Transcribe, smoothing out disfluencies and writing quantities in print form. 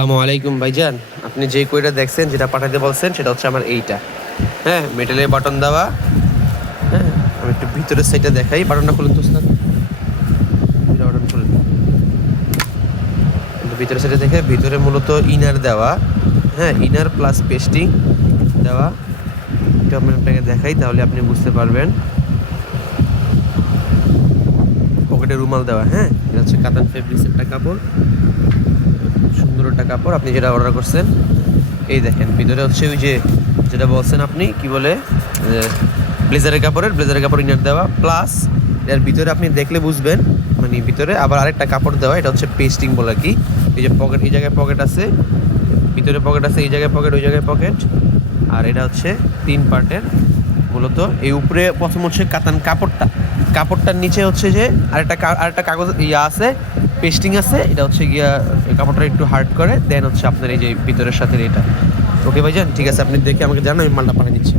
আসসালামু আলাইকুম ভাইজান, আপনি যে কইটা দেখছেন যেটা পাঠাতে বলছেন সেটা হচ্ছে আমার এইটা। হ্যাঁ, মেটালের বাটন দেওয়া। হ্যাঁ, আমি একটু ভিতরের সাইডটা দেখাই। বাটনটা খুলুন তো স্যার, বাটন খুলুন। কিন্তু ভিতরের সাইডে দেখে ভিতরে মূলত ইনার দেওয়া। হ্যাঁ, ইনার প্লাস পেস্টিং দেওয়া। এটা আমি আপনাকে দেখাই, তাহলে আপনি বুঝতে পারবেন। পকেটে রুমাল দেওয়া। হ্যাঁ, এটা হচ্ছে কাতান ফেব্রিক্সের একটা কাপড়, সুন্দর একটা কাপড়। আপনি যেটা অর্ডার করছেন, এই দেখেন ভিতরে হচ্ছে ওই যে যেটা বলছেন আপনি কি বলে ব্লেজারের কাপড় ইনার দেওয়া, প্লাস এর ভিতরে আপনি দেখলে বুঝবেন, মানে ভিতরে আবার আরেকটা কাপড় দেওয়া। এটা হচ্ছে পেস্টিং বলে কি। এই যে পকেট, এই জায়গায় পকেট আছে, ভিতরে পকেট আছে, এই জায়গায় পকেট, ওই জায়গায় পকেট। আর এটা হচ্ছে 3 পার্টের। মূলত এই উপরে প্রথম হচ্ছে কাতান কাপড়টার নিচে হচ্ছে যে আরেকটা কাগজ ইয়া আছে, পেস্টিং আছে। এটা হচ্ছে গিয়া কাপড়টা একটু হার্ড করে দেন হচ্ছে আপনার এই যে ভিতরের সাথে এটা। ওকে ভাইজান, ঠিক আছে, আপনি দেখে আমাকে জানান, আমি মালটা পাঠিয়ে দিচ্ছি।